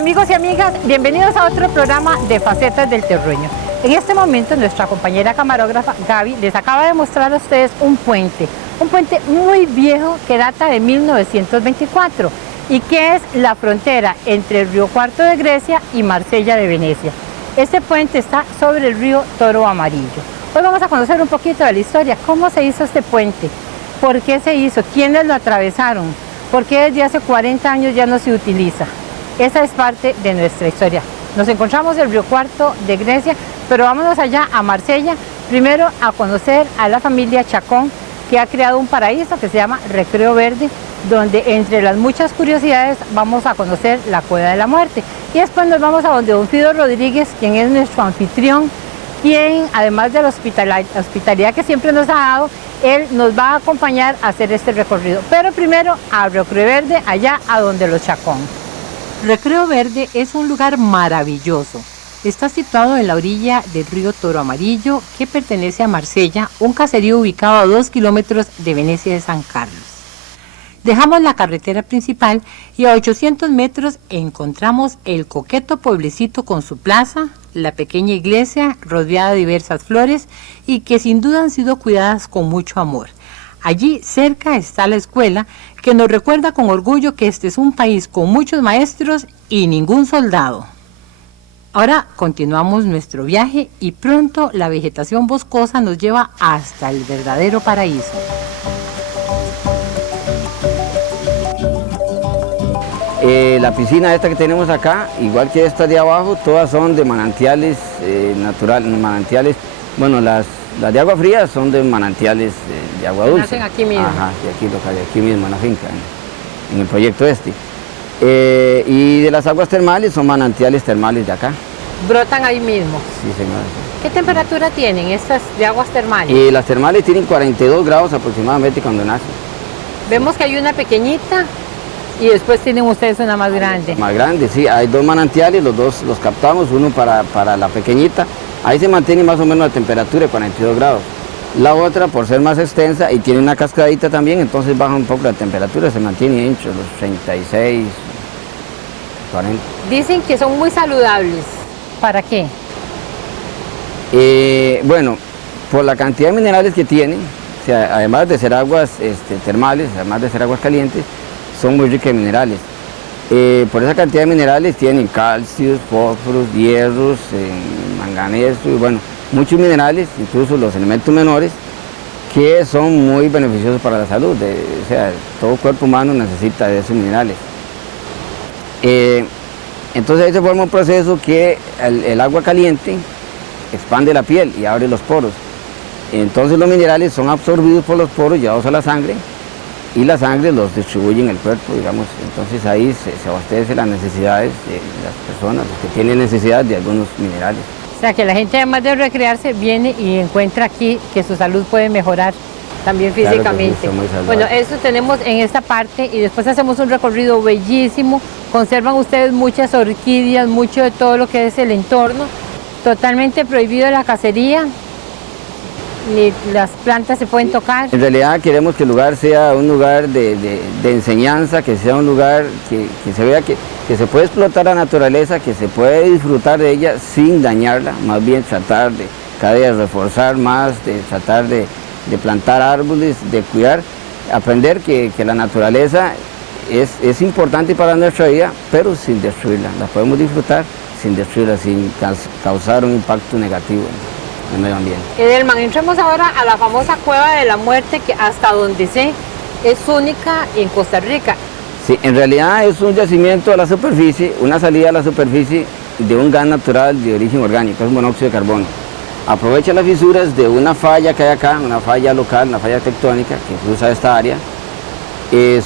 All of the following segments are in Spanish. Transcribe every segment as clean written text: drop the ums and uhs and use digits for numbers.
amigos y amigas, bienvenidos a otro programa de Facetas del Terruño. En este momento nuestra compañera camarógrafa Gaby les acaba de mostrar a ustedes un puente muy viejo que data de 1924 y que es la frontera entre el río Cuarto de Grecia y Marsella de Venecia. Este puente está sobre el río Toro Amarillo. Hoy vamos a conocer un poquito de la historia, cómo se hizo este puente, por qué se hizo, quiénes lo atravesaron, por qué desde hace 40 años ya no se utiliza. Esa es parte de nuestra historia. Nos encontramos en el río Cuarto de Grecia, pero vámonos allá a Marsella, primero a conocer a la familia Chacón, que ha creado un paraíso que se llama Recreo Verde, donde entre las muchas curiosidades vamos a conocer la Cueva de la Muerte. Y después nos vamos a donde don Fido Rodríguez, quien es nuestro anfitrión, quien además de la hospitalidad que siempre nos ha dado, él nos va a acompañar a hacer este recorrido. Pero primero a Recreo Verde, allá a donde los Chacón. Recreo Verde es un lugar maravilloso. Está situado en la orilla del río Toro Amarillo, que pertenece a Marsella, un caserío ubicado a 2 kilómetros de Venecia de San Carlos. Dejamos la carretera principal y a 800 metros encontramos el coqueto pueblecito con su plaza, la pequeña iglesia rodeada de diversas flores y que sin duda han sido cuidadas con mucho amor. Allí cerca está la escuela, que nos recuerda con orgullo que este es un país con muchos maestros y ningún soldado. Ahora continuamos nuestro viaje y pronto la vegetación boscosa nos lleva hasta el verdadero paraíso. La piscina esta que tenemos acá, igual que esta de abajo, todas son de manantiales naturales, bueno, las de agua fría son de manantiales de agua dulce. Nacen aquí mismo. Ajá, de aquí mismo en la finca, en el proyecto este. Y de las aguas termales son manantiales termales de acá. ¿Brotan ahí mismo? Sí, señora. ¿Qué temperatura tienen estas de aguas termales? Las termales tienen 42 grados aproximadamente cuando nacen. Vemos que hay una pequeñita y después tienen ustedes una más grande. Más grande, sí, hay dos manantiales, los dos los captamos, uno para la pequeñita. Ahí se mantiene más o menos la temperatura de 42 grados. La otra, por ser más extensa y tiene una cascadita también, entonces baja un poco la temperatura, se mantiene entre los 36, 40. Dicen que son muy saludables. ¿Para qué? Bueno, por la cantidad de minerales que tienen, o sea, además de ser aguas termales, además de ser aguas calientes, son muy ricas en minerales. Por esa cantidad de minerales tienen calcios, fósforos, hierros, manganeso y bueno, muchos minerales, incluso los elementos menores, que son muy beneficiosos para la salud. O sea, todo cuerpo humano necesita de esos minerales. Entonces ahí se forma un proceso que el agua caliente expande la piel y abre los poros. Entonces los minerales son absorbidos por los poros, llevados a la sangre, y la sangre los distribuye en el cuerpo, digamos. Entonces ahí se abastece las necesidades de las personas, los que tienen necesidad de algunos minerales. O sea, que la gente además de recrearse viene y encuentra aquí que su salud puede mejorar también físicamente. Claro que sí, bueno, eso tenemos en esta parte y después hacemos un recorrido bellísimo. Conservan ustedes muchas orquídeas, mucho de todo lo que es el entorno. Totalmente prohibido la cacería, ni las plantas se pueden tocar. En realidad queremos que el lugar sea un lugar de enseñanza, que sea un lugar que se vea que se puede explotar la naturaleza, que se puede disfrutar de ella sin dañarla, más bien tratar de cada día reforzar más, de tratar de plantar árboles, de cuidar, aprender que la naturaleza es importante para nuestra vida, pero sin destruirla. La podemos disfrutar sin destruirla, sin causar un impacto negativo en el medio ambiente. Edelman, entremos ahora a la famosa Cueva de la Muerte, que hasta donde sé es única en Costa Rica. Sí, en realidad es un yacimiento a la superficie, una salida a la superficie de un gas natural de origen orgánico, es monóxido de carbono. Aprovecha las fisuras de una falla que hay acá, una falla local, una falla tectónica que cruza esta área.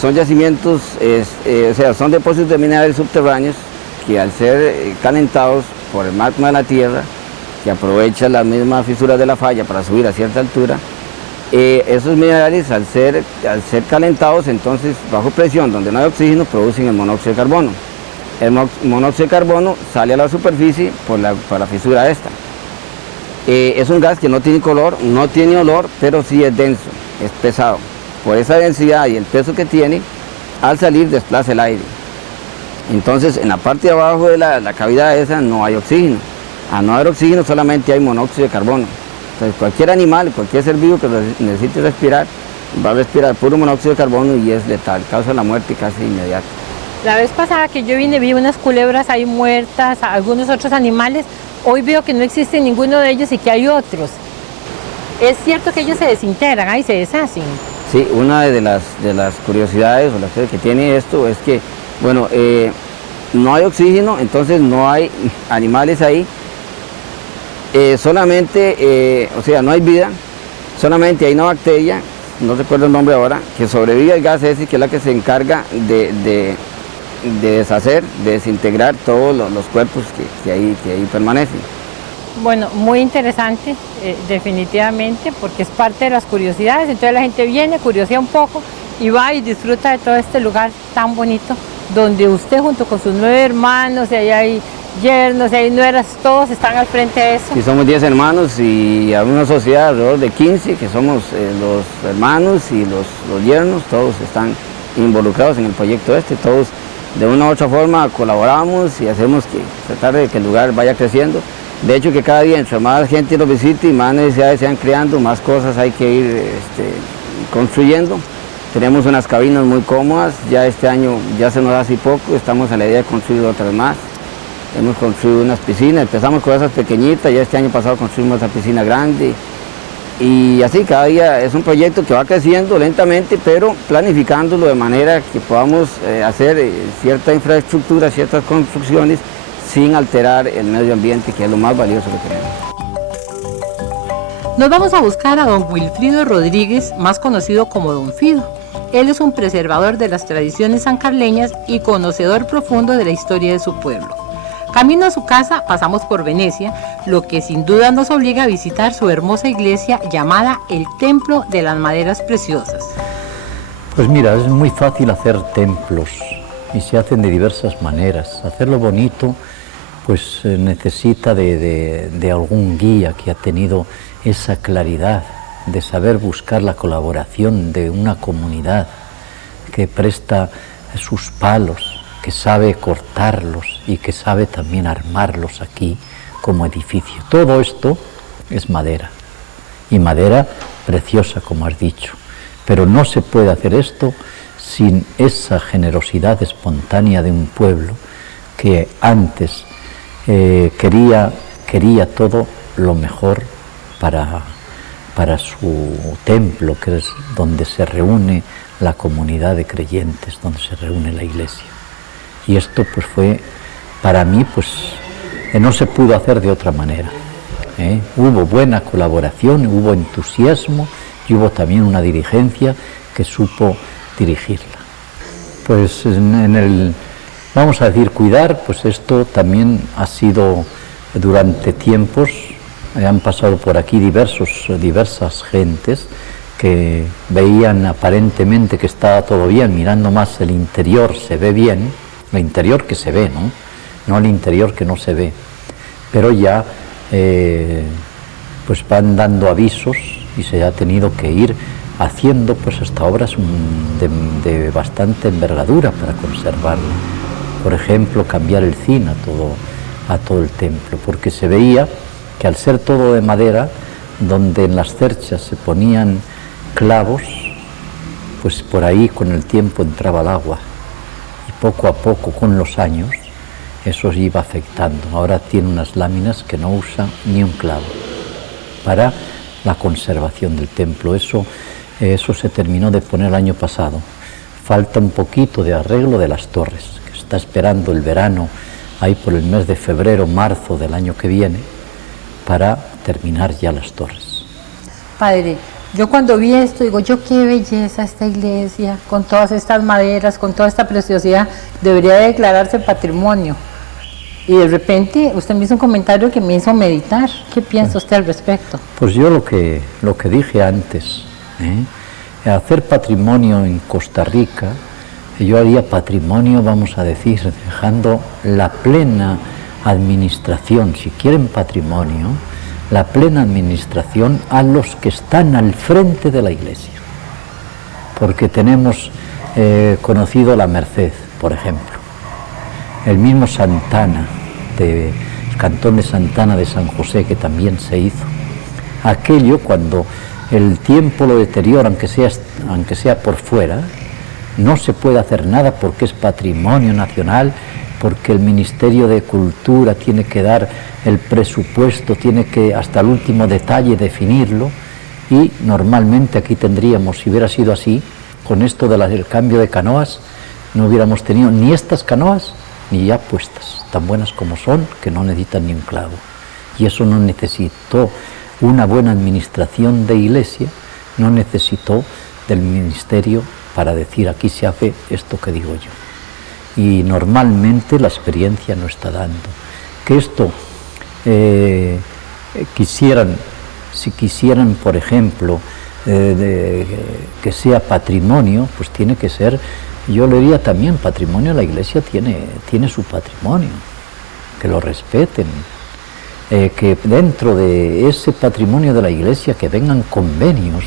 Son yacimientos, o sea, son depósitos de minerales subterráneos que al ser calentados por el magma de la tierra, que aprovecha la misma fisura de la falla para subir a cierta altura, esos minerales al ser calentados, entonces bajo presión, donde no hay oxígeno, producen el monóxido de carbono. El monóxido de carbono sale a la superficie por la fisura esta. Es un gas que no tiene color, no tiene olor, pero sí es denso, es pesado. Por esa densidad y el peso que tiene, al salir desplaza el aire. Entonces, en la parte de abajo de la cavidad esa no hay oxígeno. Al no haber oxígeno solamente hay monóxido de carbono. Entonces, cualquier animal, cualquier ser vivo que necesite respirar, va a respirar puro monóxido de carbono y es letal, causa la muerte casi inmediata. La vez pasada que yo vine vi unas culebras ahí muertas, algunos otros animales. Hoy veo que no existe ninguno de ellos y que hay otros. ¿Es cierto que ellos se desintegran ahí, se deshacen? Sí, una de las curiosidades o las cosas que tiene esto es que, bueno, no hay oxígeno, entonces no hay animales ahí. Solamente, o sea, no hay vida, solamente hay una bacteria, no recuerdo el nombre ahora, que sobrevive al gas ese, que es la que se encarga de deshacer, de desintegrar todos los cuerpos que ahí permanecen. Bueno, muy interesante, definitivamente, porque es parte de las curiosidades. Entonces la gente viene, curiosea un poco y va y disfruta de todo este lugar tan bonito, donde usted junto con sus 9 hermanos, y ahí hay yernos, y hay nueras, todos están al frente de eso. Sí, somos 10 hermanos y hay una sociedad alrededor de 15, que somos los hermanos y los yernos, todos están involucrados en el proyecto este, todos de una u otra forma colaboramos y hacemos que tratar de que el lugar vaya creciendo. De hecho, que cada día entre más gente nos visite y más necesidades se van creando, más cosas hay que ir construyendo. Tenemos unas cabinas muy cómodas, ya este año ya se nos hace poco, estamos a la idea de construir otras más. Hemos construido unas piscinas, empezamos con esas pequeñitas, ya este año pasado construimos esa piscina grande. Y así cada día es un proyecto que va creciendo lentamente, pero planificándolo de manera que podamos hacer cierta infraestructura, ciertas construcciones, sin alterar el medio ambiente, que es lo más valioso que tenemos. Nos vamos a buscar a don Wilfrido Rodríguez, más conocido como don Fido. Él es un preservador de las tradiciones sancarleñas y conocedor profundo de la historia de su pueblo. Camino a su casa pasamos por Venecia, lo que sin duda nos obliga a visitar su hermosa iglesia llamada el Templo de las Maderas Preciosas. Pues mira, es muy fácil hacer templos y se hacen de diversas maneras. Hacerlo bonito pues necesita de algún guía que ha tenido esa claridad de saber buscar la colaboración de una comunidad que presta sus palos, que sabe cortarlos y que sabe también armarlos aquí como edificio. Todo esto es madera, y madera preciosa, como has dicho, pero no se puede hacer esto sin esa generosidad espontánea de un pueblo que antes quería todo lo mejor para su templo, que es donde se reúne la comunidad de creyentes, donde se reúne la iglesia. Y esto pues fue, para mí, pues no se pudo hacer de otra manera. Hubo buena colaboración, hubo entusiasmo y hubo también una dirigencia que supo dirigirla. Pues vamos a decir, cuidar, pues esto también ha sido durante tiempos, han pasado por aquí diversas gentes que veían aparentemente que estaba todo bien, mirando más el interior se ve bien, el interior que se ve, no el interior que no se ve, pero ya pues van dando avisos y se ha tenido que ir haciendo pues hasta obras de bastante envergadura para conservarlo. Por ejemplo, cambiar el zinc a todo el templo, porque se veía que al ser todo de madera, donde en las cerchas se ponían clavos, pues por ahí con el tiempo entraba el agua y poco a poco con los años eso se iba afectando. Ahora tiene unas láminas que no usa ni un clavo para la conservación del templo. Eso se terminó de poner el año pasado. Falta un poquito de arreglo de las torres, que está esperando el verano ahí por el mes de febrero, marzo del año que viene, para terminar ya las torres. Padre, yo cuando vi esto digo, yo qué belleza esta iglesia, con todas estas maderas, con toda esta preciosidad, debería declararse patrimonio. Y de repente usted me hizo un comentario que me hizo meditar. ¿Qué piensa usted al respecto? Pues yo lo que dije antes, hacer patrimonio en Costa Rica, yo haría patrimonio, vamos a decir, dejando la plena administración, si quieren patrimonio, la plena administración a los que están al frente de la iglesia. Porque tenemos conocido la Merced, por ejemplo. el mismo Santana, el Cantón de Santana de San José, que también se hizo. Aquello, cuando el tiempo lo deteriora, aunque sea por fuera, no se puede hacer nada porque es patrimonio nacional, porque el Ministerio de Cultura tiene que dar el presupuesto, tiene que hasta el último detalle definirlo, y normalmente aquí tendríamos, si hubiera sido así, con esto del cambio de canoas, no hubiéramos tenido ni estas canoas ni ya puestas, tan buenas como son, que no necesitan ni un clavo. Y eso no necesitó una buena administración de iglesia, no necesitó del ministerio para decir aquí se hace esto que digo yo. Y normalmente la experiencia no está dando. Que esto si quisieran, por ejemplo, que sea patrimonio, pues tiene que ser, yo le diría también, patrimonio, la iglesia tiene su patrimonio, que lo respeten, que dentro de ese patrimonio de la iglesia que vengan convenios,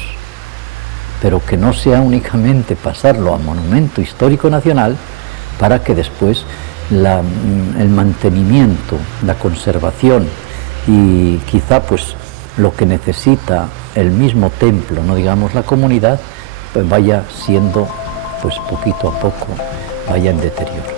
pero que no sea únicamente pasarlo a monumento histórico nacional, para que después el mantenimiento, la conservación y quizá pues lo que necesita el mismo templo, no digamos la comunidad, pues vaya siendo, pues poquito a poco, vaya en deterioro.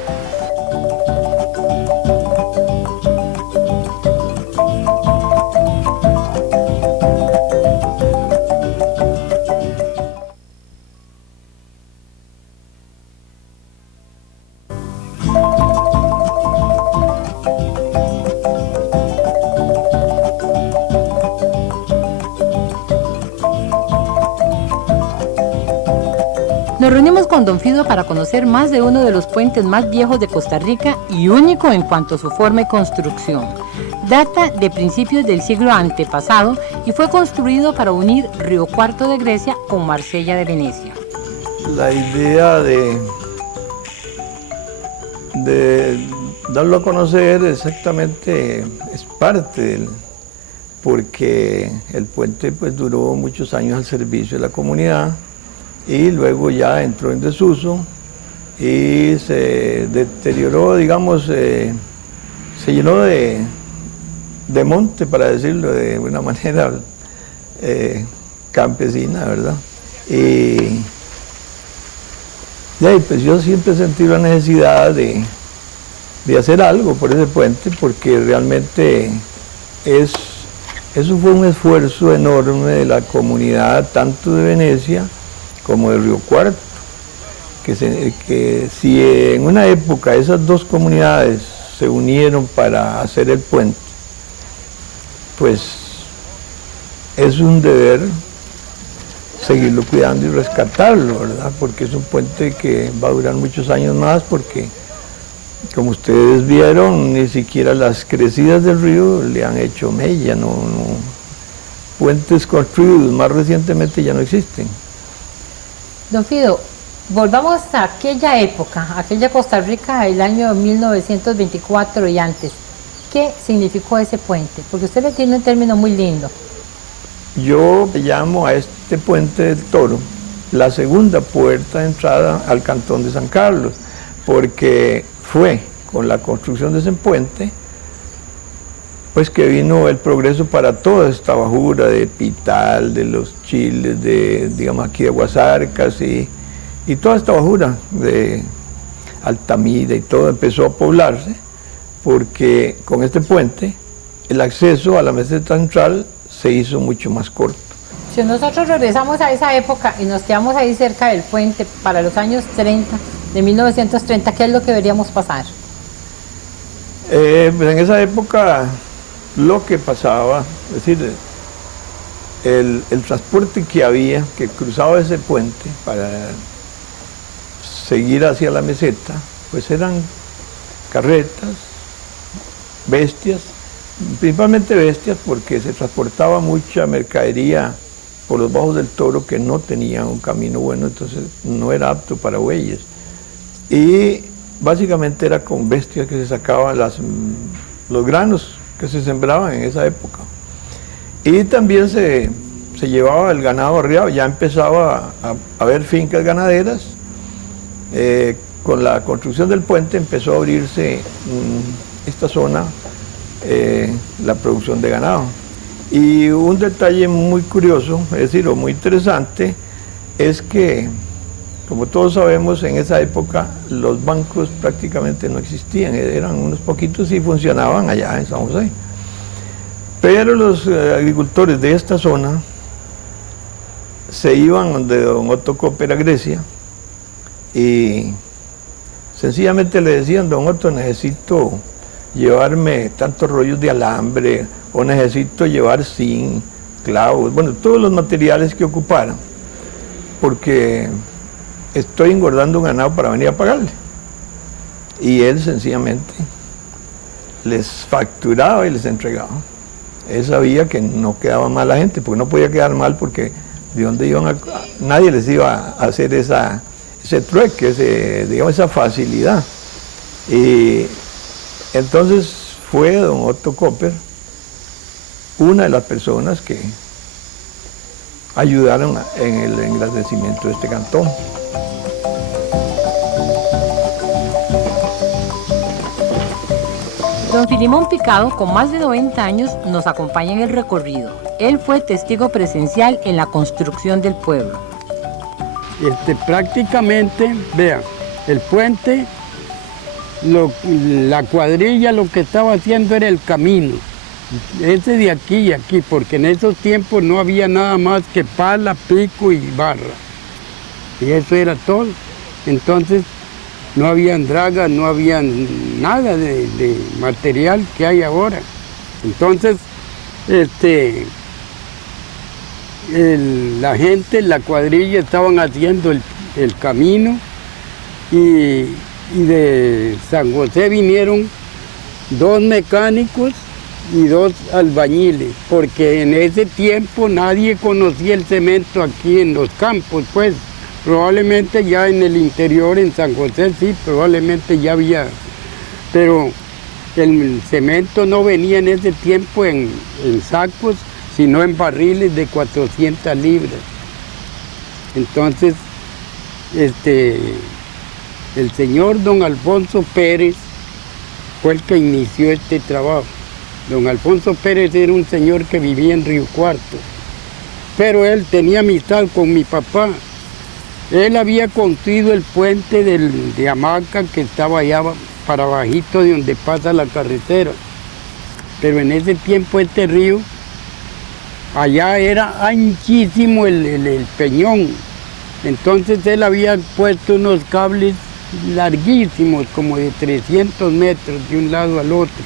Nos reunimos con don Fido para conocer más de uno de los puentes más viejos de Costa Rica y único en cuanto a su forma y construcción. Data de principios del siglo antepasado y fue construido para unir Río Cuarto de Grecia con Marsella de Venecia. La idea de darlo a conocer exactamente es parte porque el puente pues duró muchos años al servicio de la comunidad, y luego ya entró en desuso y se deterioró, digamos, se llenó de monte, para decirlo de una manera campesina, ¿verdad? Y pues yo siempre sentí la necesidad de hacer algo por ese puente, porque realmente eso fue un esfuerzo enorme de la comunidad, tanto de Venecia como de Río Cuarto, que si en una época esas dos comunidades se unieron para hacer el puente, pues es un deber seguirlo cuidando y rescatarlo, ¿verdad? Porque es un puente que va a durar muchos años más, porque como ustedes vieron, ni siquiera las crecidas del río le han hecho mella, puentes construidos más recientemente ya no existen. Don Fido, volvamos a aquella época, aquella Costa Rica del año 1924 y antes. ¿Qué significó ese puente? Porque usted le tiene un término muy lindo. Yo llamo a este puente del Toro la segunda puerta de entrada al Cantón de San Carlos, porque fue con la construcción de ese puente pues que vino el progreso para toda esta bajura de Pital, de los chiles, digamos aquí de Guasarcas y toda esta bajura de Altamira y todo empezó a poblarse, porque con este puente el acceso a la meseta central se hizo mucho más corto. Si nosotros regresamos a esa época y nos quedamos ahí cerca del puente para los años 30, de 1930, ¿qué es lo que deberíamos pasar? Pues en esa época lo que pasaba, es decir, el transporte que había, que cruzaba ese puente para seguir hacia la meseta, pues eran carretas, bestias, principalmente bestias, porque se transportaba mucha mercadería por los bajos del Toro que no tenían un camino bueno, entonces no era apto para bueyes. Y básicamente era con bestias que se sacaban los granos que se sembraban en esa época. Y también se llevaba el ganado arriado, ya empezaba a haber fincas ganaderas con la construcción del puente empezó a abrirse esta zona, la producción de ganado. Y un detalle muy curioso, es decir, o muy interesante, es que, como todos sabemos, en esa época los bancos prácticamente no existían, eran unos poquitos y funcionaban allá en San José. Pero los agricultores de esta zona se iban de don Otto Copper a Grecia y sencillamente le decían: don Otto, necesito llevarme tantos rollos de alambre, o necesito llevar zinc, clavos, bueno, todos los materiales que ocuparan, porque estoy engordando un ganado para venir a pagarle. Y él sencillamente les facturaba y les entregaba. Él sabía que no quedaba mal la gente, porque no podía quedar mal, porque de dónde iban nadie les iba a hacer ese trueque, digamos, esa facilidad. Y entonces fue don Otto Copper una de las personas que ayudaron en el engrandecimiento de este cantón. Don Filimón Picado, con más de 90 años, nos acompaña en el recorrido. Él fue testigo presencial en la construcción del pueblo. Prácticamente, vea, el puente, la cuadrilla lo que estaba haciendo era el camino. Ese de aquí y aquí, porque en esos tiempos no había nada más que pala, pico y barra. Y eso era todo. Entonces no habían dragas, no había nada de material que hay ahora. Entonces, la gente, la cuadrilla estaban haciendo el camino y de San José vinieron 2 mecánicos y 2 albañiles, porque en ese tiempo nadie conocía el cemento aquí en los campos, pues probablemente ya en el interior, en San José sí, probablemente ya había, pero el cemento no venía en ese tiempo en sacos, sino en barriles de 400 libras. Entonces, el señor don Alfonso Pérez fue el que inició este trabajo. Don Alfonso Pérez era un señor que vivía en Río Cuarto, pero él tenía amistad con mi papá. Él había construido el puente de hamaca que estaba allá para bajito de donde pasa la carretera. Pero en ese tiempo este río, allá era anchísimo el peñón. Entonces él había puesto unos cables larguísimos, como de 300 metros de un lado al otro.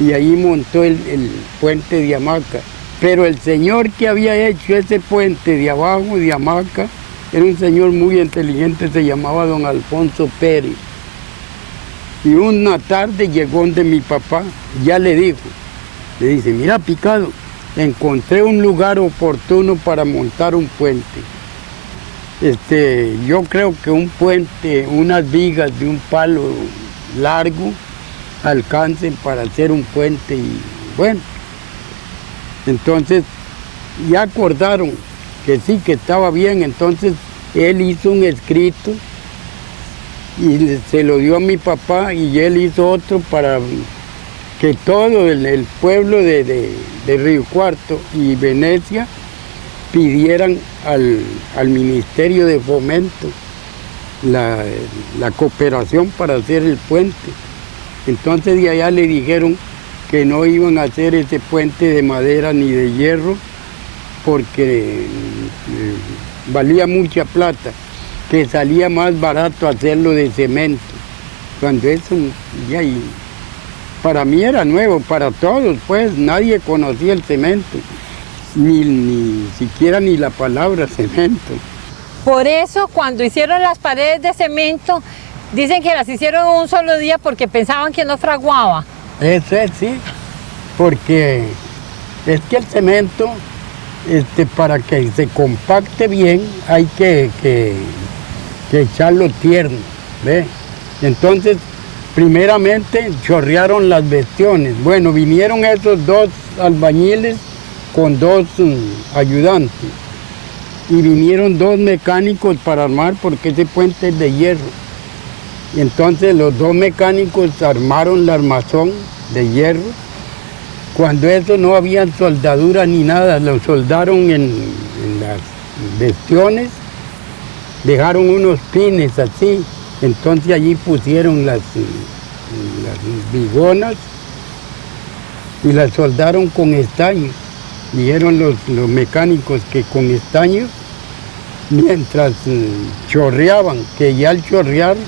Y ahí montó el puente de hamaca. Pero el señor que había hecho ese puente de abajo, de hamaca, era un señor muy inteligente, se llamaba don Alfonso Pérez. Y una tarde llegó donde mi papá, ya le dijo, le dice: mira, Picado, encontré un lugar oportuno para montar un puente. Yo creo que un puente, unas vigas de un palo largo, alcancen para hacer un puente. Y bueno, entonces ya acordaron que sí, que estaba bien. Entonces él hizo un escrito y se lo dio a mi papá, y él hizo otro para que todo el pueblo de Río Cuarto y Venecia pidieran al Ministerio de Fomento la cooperación para hacer el puente. Entonces de allá le dijeron que no iban a hacer ese puente de madera ni de hierro porque valía mucha plata, que salía más barato hacerlo de cemento. Cuando eso ya, para mí era nuevo, para todos, pues nadie conocía el cemento, ni siquiera ni la palabra cemento. Por eso cuando hicieron las paredes de cemento, dicen que las hicieron en un solo día porque pensaban que no fraguaba. Eso es, sí, porque es que el cemento, para que se compacte bien, hay que echarlo tierno, ¿ve? Entonces, primeramente chorrearon las bastiones. Bueno, vinieron esos 2 albañiles con 2 ayudantes y vinieron 2 mecánicos para armar, porque ese puente es de hierro. Y entonces los dos mecánicos armaron la armazón de hierro. Cuando eso no había soldadura ni nada, lo soldaron en las bastiones, dejaron unos pines así, entonces allí pusieron las bigonas y las soldaron con estaño. Dijeron los mecánicos que con estaño, mientras chorreaban, que ya al chorrear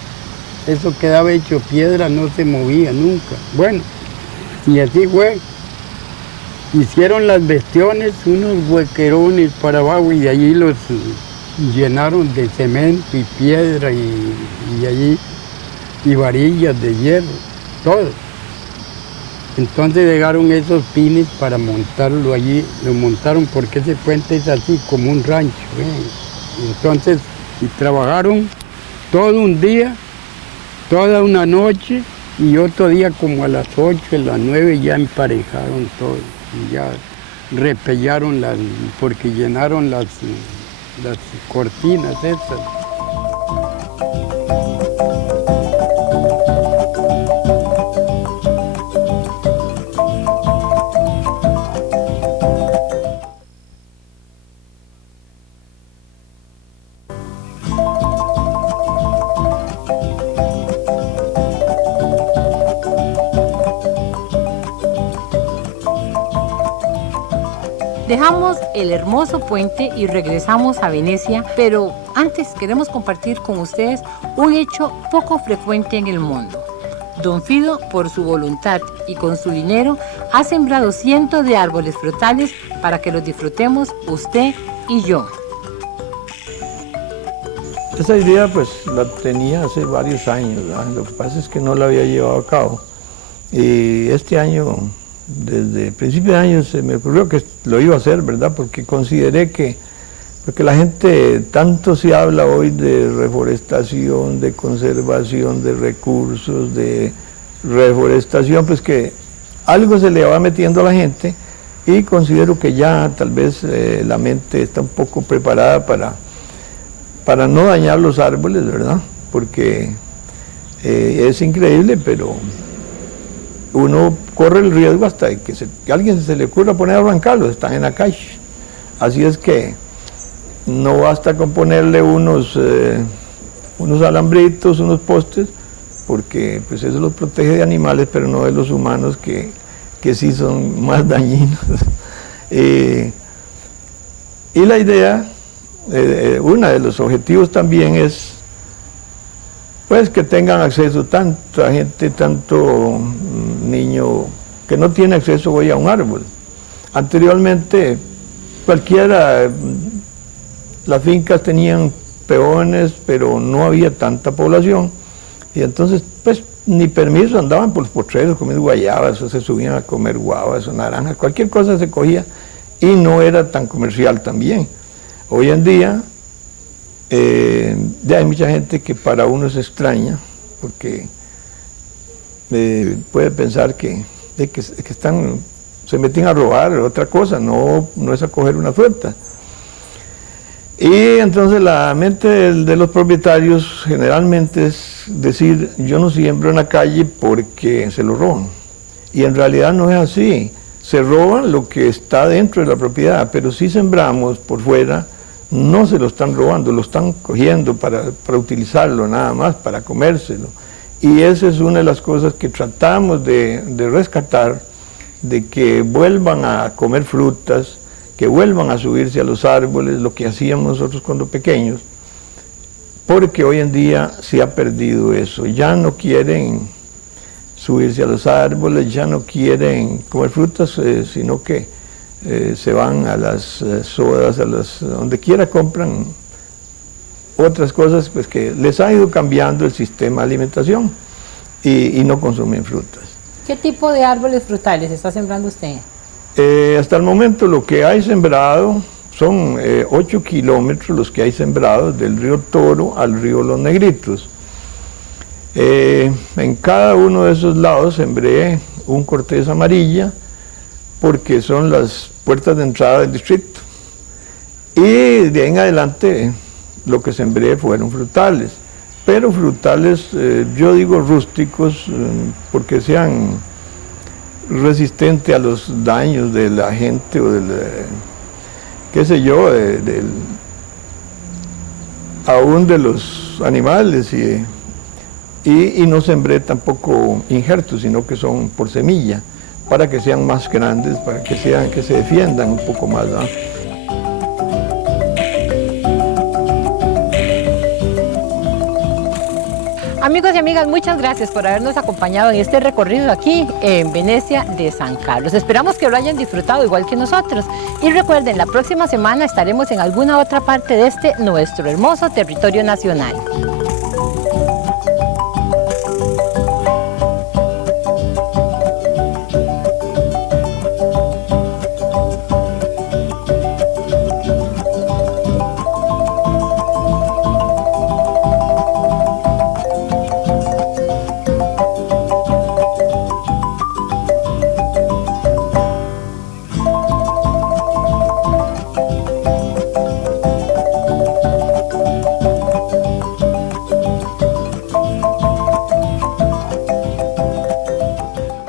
eso quedaba hecho piedra, no se movía nunca. Bueno, y así fue. Hicieron las bastiones, unos huequerones para abajo y de allí los llenaron de cemento y piedra y allí y varillas de hierro, todo. Entonces dejaron esos pines para montarlo allí, lo montaron porque ese puente es así como un rancho. Entonces, y trabajaron todo un día, toda una noche y otro día como a las 8, a las 9 ya emparejaron todo. Ya repellaron porque llenaron las cortinas estas. Dejamos el hermoso puente y regresamos a Venecia, pero antes queremos compartir con ustedes un hecho poco frecuente en el mundo. Don Fido, por su voluntad y con su dinero, ha sembrado cientos de árboles frutales para que los disfrutemos usted y yo. Esa idea pues la tenía hace varios años, ¿verdad? Lo que pasa es que no la había llevado a cabo. Y este año, desde el principio de año, se me ocurrió que lo iba a hacer, ¿verdad? Porque consideré que, porque la gente tanto se habla hoy de reforestación, de conservación de recursos, de reforestación, pues que algo se le va metiendo a la gente y considero que ya tal vez la mente está un poco preparada para no dañar los árboles, ¿verdad? Porque es increíble, pero uno corre el riesgo hasta que a alguien se le ocurra poner a arrancarlos, están en la calle. Así es que no basta con ponerle unos alambritos, unos postes, porque pues eso los protege de animales, pero no de los humanos que sí son más dañinos. Y la idea, uno de los objetivos también es pues que tengan acceso tanta gente, tanto niño que no tiene acceso hoy a un árbol. Anteriormente cualquiera, las fincas tenían peones, pero no había tanta población, y entonces pues ni permiso, andaban por los potreros comiendo guayabas, o se subían a comer guavas o naranjas, cualquier cosa se cogía, y no era tan comercial también. Hoy en día ya hay mucha gente que para uno es extraña, porque puede pensar que se meten a robar otra cosa, no es a coger una fruta. Y entonces la mente de los propietarios generalmente es decir, yo no siembro en la calle porque se lo roban. Y en realidad no es así, se roban lo que está dentro de la propiedad, pero si sembramos por fuera, no se lo están robando, lo están cogiendo para utilizarlo nada más, para comérselo. Y esa es una de las cosas que tratamos de rescatar, de que vuelvan a comer frutas, que vuelvan a subirse a los árboles, lo que hacíamos nosotros cuando pequeños, porque hoy en día se ha perdido eso, ya no quieren subirse a los árboles, ya no quieren comer frutas, sino que se van a las sodas, donde quiera compran otras cosas, pues que les ha ido cambiando el sistema de alimentación y no consumen frutas. ¿Qué tipo de árboles frutales está sembrando usted? Hasta el momento lo que hay sembrado son 8 kilómetros los que hay sembrados del río Toro al río Los Negritos. En cada uno de esos lados sembré un corteza amarilla, porque son las puertas de entrada del distrito. Y de ahí en adelante lo que sembré fueron frutales. pero frutales, yo digo rústicos, porque sean resistentes a los daños de la gente o del, qué sé yo, aún de los animales, y no sembré tampoco injertos, sino que son por semilla, para que sean más grandes, para que se defiendan un poco más, ¿no? Amigos y amigas, muchas gracias por habernos acompañado en este recorrido aquí en Venecia de San Carlos. Esperamos que lo hayan disfrutado igual que nosotros. Y recuerden, la próxima semana estaremos en alguna otra parte de este nuestro hermoso territorio nacional.